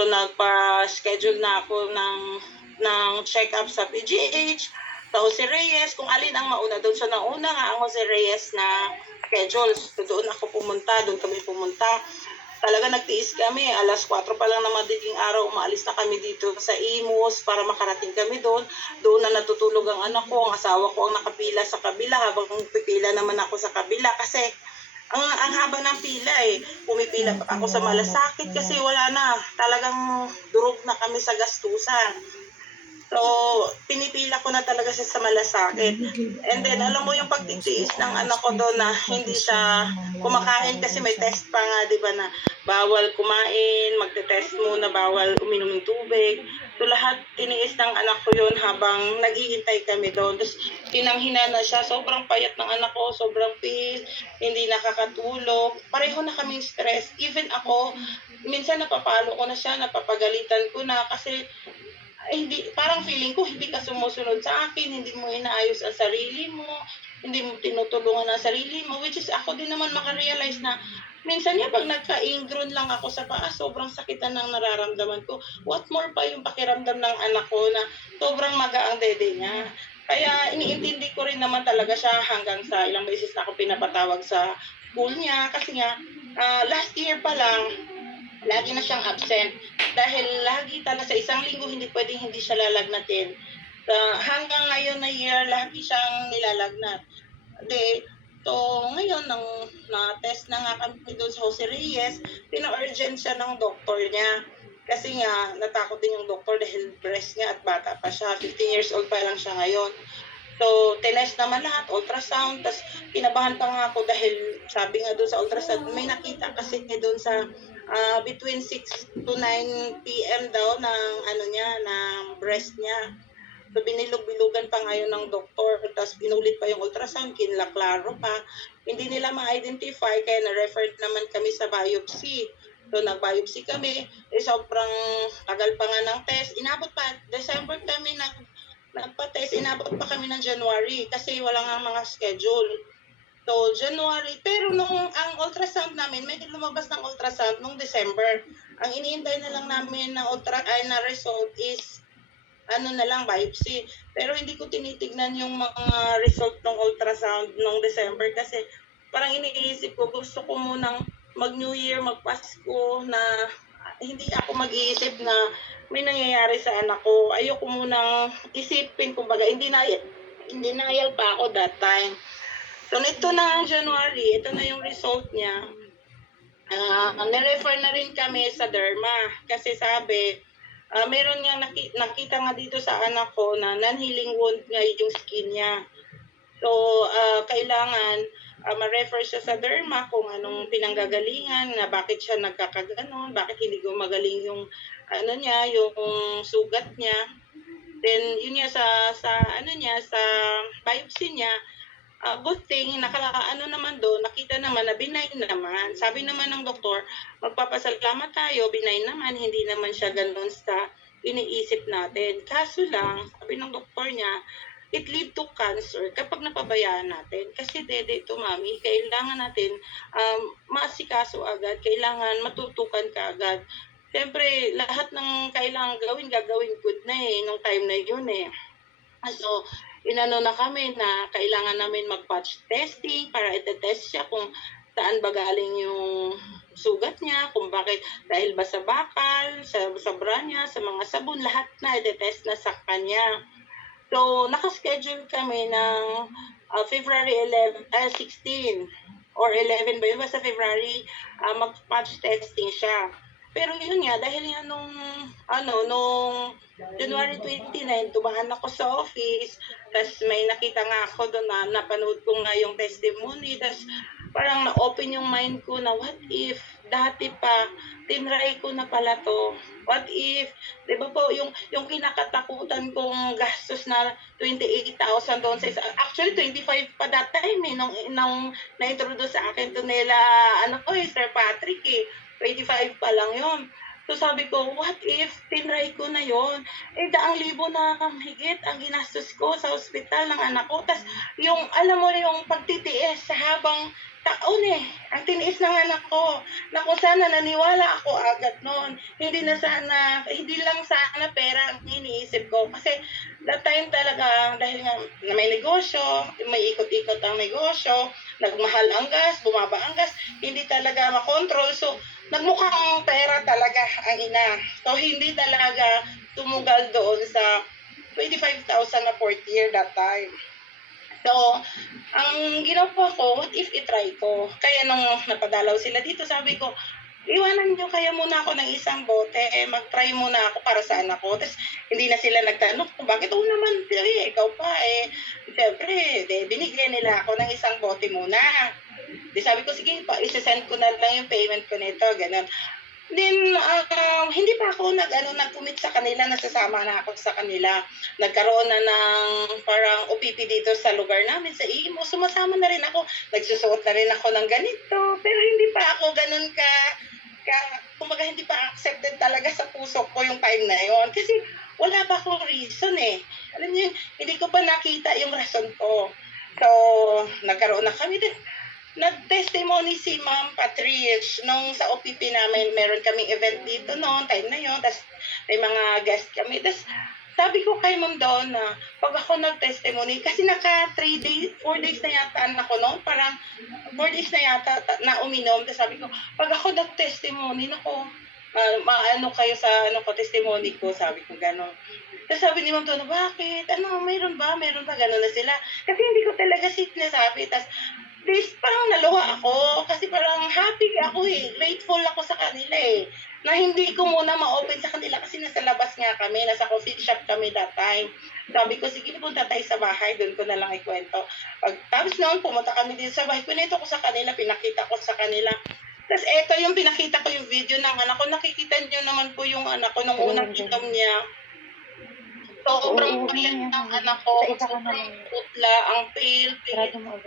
So nagpa-schedule na ako ng check-up sa PGH, sa Jose Reyes, kung alin ang mauna. Doon sa nauna nga ang Jose Reyes na schedule. So doon doon kami pumunta. Talaga nagtiis kami, alas 4 pa lang na madaling araw, umaalis na kami dito sa Imus para makarating kami doon. Doon na natutulog ang anak ko, ang asawa ko ang nakapila sa kabila habang pipila naman ako sa kabila kasi ang haba ng pila eh. Pumipila pa ako sa malasakit kasi wala na. Talagang durog na kami sa gastusan. So, pinipila ko na talaga siya sa malasakit. And then, alam mo yung pagtitiis ng anak ko doon na hindi siya kumakain kasi may test pa nga, di ba, na bawal kumain, magte-test muna, bawal uminom ng tubig. So, lahat tiniis ng anak ko yun habang naghihintay kami doon. Tapos, tinanghina na siya. Sobrang payat ng anak ko, sobrang pis, hindi nakakatulog. Pareho na kaming stress. Even ako, minsan napapalo ko na siya, napapagalitan ko na kasi hindi, parang feeling ko hindi ka sumusunod sa akin, hindi mo inaayos ang sarili mo, hindi mo tinutulungan ang sarili mo, which is ako din naman makarealize na minsan nga pag nagka-ingrown lang ako sa paa, sobrang sakitan ng nararamdaman ko. What more pa yung pakiramdam ng anak ko na sobrang maga ang dede niya. Kaya iniintindi ko rin naman talaga siya hanggang sa ilang beses na ako pinapatawag sa school niya kasi nga last year pa lang, lagi na siyang absent. Dahil lagi talaga sa isang linggo, hindi pwedeng hindi siya lalagnatin. Hanggang ngayon na year, lagi siyang nilalagnat. So ngayon, nang na-test na nga kami doon sa Jose Reyes, pina-urgent siya ng doktor niya. Kasi nga, natakot din yung doktor dahil breast niya at bata pa siya. 15 years old pa lang siya ngayon. So, tinest naman lahat, ultrasound, tapos kinabahan pa nga ako dahil sabi nga doon sa ultrasound, may nakita kasi doon sa between 6 to 9 p.m. daw ng ng breast niya. So, binilog-bilugan pa ngayon ng doktor, tapos pinulit pa yung ultrasound, kinlaklaro pa. Hindi nila ma-identify, kaya na-referred naman kami sa biopsy. So, nag-biopsy kami, sobrang tagal pa nga ng test. Inabot pa, December kami nagpa-test, inabot pa kami ng January kasi wala nga mga schedule. So, January, pero ang ultrasound namin, may lumabas ng ultrasound nung December. Ang iniintay na lang namin na result is biopsy. Pero hindi ko tinitignan yung mga result ng ultrasound nung December kasi parang iniisip ko, gusto ko munang mag-New Year, mag-Pasko na hindi ako mag-iisip na may nangyayari sa anak ko. Ayoko munang isipin, kumbaga, hindi denial pa ako that time. So, nito na January, ito na yung result niya. Nirefer na rin kami sa derma kasi sabi, meron nga nakita nga dito sa anak ko na non-healing wound nga yung skin niya. So, kailangan ma-refer siya sa derma kung anong pinanggagalingan, na bakit siya nagkakaganon, bakit hindi gumagaling yung yung sugat niya. Then yun niya sa biopsy niya, good thing naman doon, nakita naman na benign naman. Sabi naman ng doktor, magpapasalamat tayo, benign naman, hindi naman siya ganoon sa iniisip natin. Kaso lang, sabi ng doktor niya, it lead to cancer kapag napabayaan natin. Kasi dede ito, mami, kailangan natin maasikaso agad, kailangan matutukan ka agad. Siyempre, lahat ng kailangan gagawin good na nung time na yun So, inano na kami na kailangan namin mag-patch testing para ite-test siya kung saan ba galing yung sugat niya, kung bakit, dahil ba sa bakal, sa bra niya, sa mga sabon, lahat na ite-test na sa kanya. So, nakaschedule kami ng February 16 or 11 ba yun? Basta February, mag-patch testing siya. Pero yun nga, dahil nga nung January 29, tumahan ako sa office, tapos may nakita nga ako doon na napanood ko nga yung testimony, tapos parang na-open yung mind ko na what if, dati pa, tinry ko na pala to. What if, di ba po, yung kinakatakutan kong gastos na 28,000 doon sa isa. Actually, 25 pa that time nung na-introduce sa akin to nila, Sir Patrick 25 pa lang yun. So sabi ko, what if tinry ko na yon? Eh, daang libo na higit ang ginastos ko sa ospital ng anak ko. Tas yung, alam mo yung pagtitiis sa habang taon eh. Ang tiniis ng anak ko, na kung sana naniwala ako agad noon. Hindi lang sana pera ang iniisip ko. Kasi that time talaga, dahil nga na may negosyo, may ikot-ikot ang negosyo, nagmahal ang gas, bumaba ang gas, hindi talaga makontrol. So, nagmukhang pera talaga ang ina. So, hindi talaga tumugal doon sa 25,000 na fourth year that time. So, ang ginawa ko, what if itry ko? Kaya nung napadalaw sila dito, sabi ko, iwanan nyo kaya muna ako ng isang bote, mag-try muna ako para sa anak ko. Tapos, hindi na sila nagtanong kung bakit ako naman, ikaw pa eh. Siyempre, binigyan nila ako ng isang bote muna. Di sabi ko, sige pa, isa-send ko na lang yung payment ko nito, ganun. Then, hindi pa ako nag-commit sa kanila, nasasama na ako sa kanila. Nagkaroon na ng parang OPP dito sa lugar namin, sa IMO. Sumasama na rin ako. Nagsusuot na rin ako ng ganito. Pero hindi pa ako ganun kumbaga hindi pa accepted talaga sa puso ko yung time na yon. Kasi wala pa akong reason eh. Alam niyo, hindi ko pa nakita yung rason ko. So, nagkaroon na kami din. Nag-testimony si Ma'am Patrice nung sa OPP namin, meron kaming event dito noon, time na yon. Tapos may mga guest kami. Tapos sabi ko kay Ma'am doon na pag ako nag-testimony, kasi naka 4 days na yata anak ko noon, parang 4 days na yata na uminom. Tapos sabi ko, pag ako nag-testimony, nako, maano kayo sa testimony ko, sabi ko gano'n. Tapos sabi ni Ma'am doon, bakit? Mayroon ba? Gano'n na sila. Kasi hindi ko talaga sinasabi. Tapos this parang naluha ako kasi parang happy ako eh. Grateful ako sa kanila eh. Na hindi ko muna ma-open sa kanila kasi nasa labas nga kami, nasa coffee shop kami that time. Sabi ko, sige, punta tayo sa bahay, doon ko na lang ikwento. Tapos noon, pumunta kami dito sa bahay, pinito ko sa kanila, pinakita ko sa kanila. Tapos eto yung pinakita ko yung video ng anak ko, nakikita niyo naman po yung anak ko nung unang inom niya. Sobrang payat ng anak ko, sobrang putla, ang pale.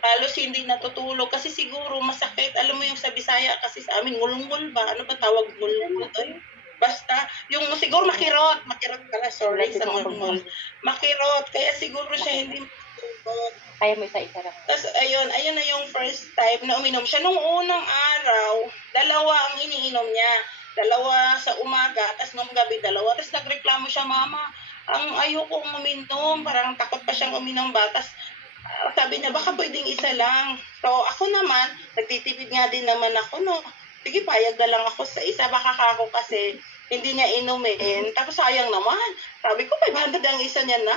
Halos hindi natutulog kasi siguro masakit. Alam mo yung sa Bisaya kasi sa amin, ngulungul ba? Ano ba tawag ngulungul? Basta, yung siguro makirot pala, sorry sa ngulungul. Makirot, kaya siguro siya hindi matutulog. Kaya mo isa-isa lang. Tapos ayun na yung first time na uminom siya. Nung unang araw, 2 ang iniinom niya. 2 sa umaga, tapos nung gabi 2. Tapos nagreklamo siya, mama, ang ayoko uminom, parang takot pa siyang uminom ba. Tapos sabi niya, baka pwedeng isa lang. So ako naman, nagtitipid nga din naman ako, no. Sige, payag na lang ako sa isa, baka ako kasi hindi niya inumin. Tapos sayang naman. Sabi ko, 500 ang isa niya na.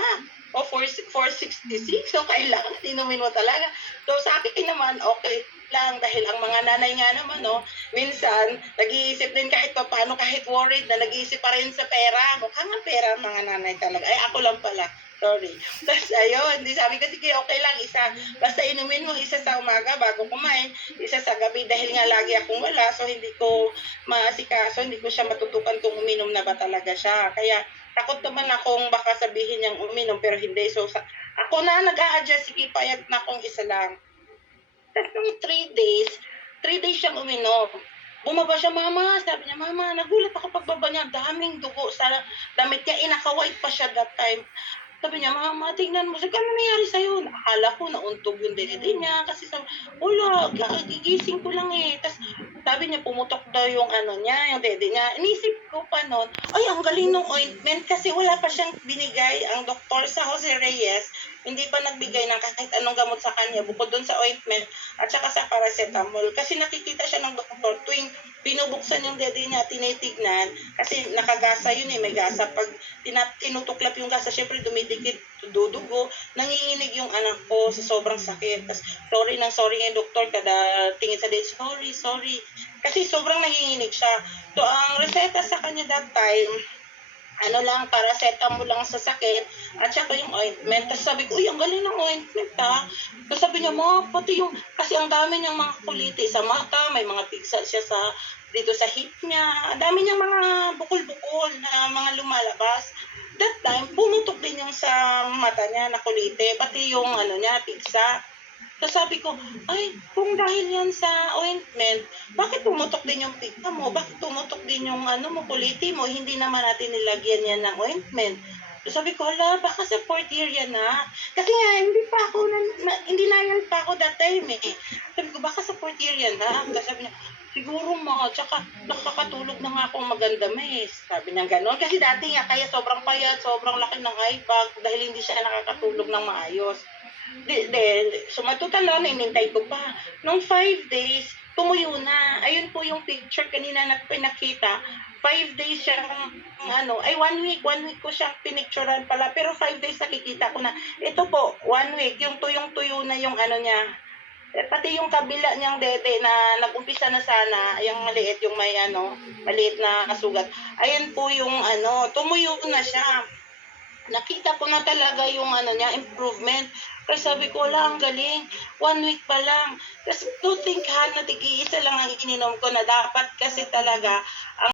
O 466, so kailangan inumin mo talaga. So sa akin naman, okay lang dahil ang mga nanay nga naman, no, minsan nag-iisip din kahit paano, kahit worried na nag-iisip pa rin sa pera. Mukhang ang pera ang mga nanay talaga. Ay, ako lang pala. Sorry. Tapos ayun, di sabi ko, sige, okay lang, isa. Basta inumin mo isa sa umaga bago kumain, isa sa gabi dahil nga lagi akong wala, so hindi ko maasikaso, hindi ko siya matutukan kung uminom na ba talaga siya. Kaya takot naman akong baka sabihin niyang uminom pero hindi. So ako na nag-a-adjust, sige, payag na akong isa lang. Tapos nung 3 days siyang uminom. Bumaba siya, mama. Sabi niya, mama, nagulat ako pagbaba niya. Daming dugo sa damit niya. Inaka-white pa siya that time. Sabi niya, mama, tingnan mo. Sabi, ano nangyari sa'yo? Akala ko nauntog yung dede niya. Kasi sabi, wala, gigising ko lang eh. Tapos sabi niya, pumutok daw yung yung dede niya. Inisip ko pa noon, ay, ang galing ng ointment kasi wala pa siyang binigay ang doktor sa Jose Reyes. Hindi pa nagbigay ng kahit anong gamot sa kanya bukod doon sa ointment at saka sa paracetamol. Kasi nakikita siya ng doktor tuwing binubuksan yung dede niya, tinitignan. Kasi nakagasa yun eh, may gasa. Pag tinutuklap yung gasa, syempre dumidikit, dudugo. Nanginginig yung anak ko sa sobrang sakit. Tapos sorry nga doktor, kada tingin sa dede, sorry. Kasi sobrang nanginginig siya. So ang reseta sa kanya that time, paracetamol lang sa sakit, at saka yung ointment. Tapos sabi ko, uy, ang galing ng ointment ha. Tapos sabi niya, pati yung, kasi ang dami niyang mga kuliti sa mata, may mga pigsa siya dito sa hip niya, ang dami niyang mga bukol-bukol na mga lumalabas. That time, pumutok din yung sa mata niya na kuliti, pati yung pigsa. So sabi ko, ay, kung dahil yan sa ointment, bakit tumutok din yung pigta mo? Bakit tumutok din yung ano mo, kuliti mo? Hindi naman natin nilagyan yan ng ointment. So sabi ko, hala, baka sa 4th year yan na. Kasi nga, hindi na yan pa ako that time eh. Sabi ko, baka sa 4th year yan na. Tapos sabi niya, siguro mo, tsaka nakakatulog na nga akong maganda mais. Sabi niya gano'n. Kasi dati nga, kaya sobrang payat, sobrang laki ng eye bag dahil hindi siya nakakatulog ng maayos. So matutalon, inintay ko pa. Nung 5 days, tumuyo na. Ayun po yung picture kanina na pinakita. 5 days siyang, 1 week ko siyang pinicturean pala. Pero 5 days nakikita ko na, ito po, 1 week, yung tuyong-tuyo na yung ano niya. Pati yung kabila niyang dede na nag-umpisa na sana, yung maliit, yung may maliit na kasugat. Ayun po yung tumuyo na siya. Nakita ko na talaga yung niya, improvement. Kaya sabi ko, wala, ang galing. 1 week pa lang. Kasi to think na tig-iisa lang ang ininom ko na dapat kasi talaga,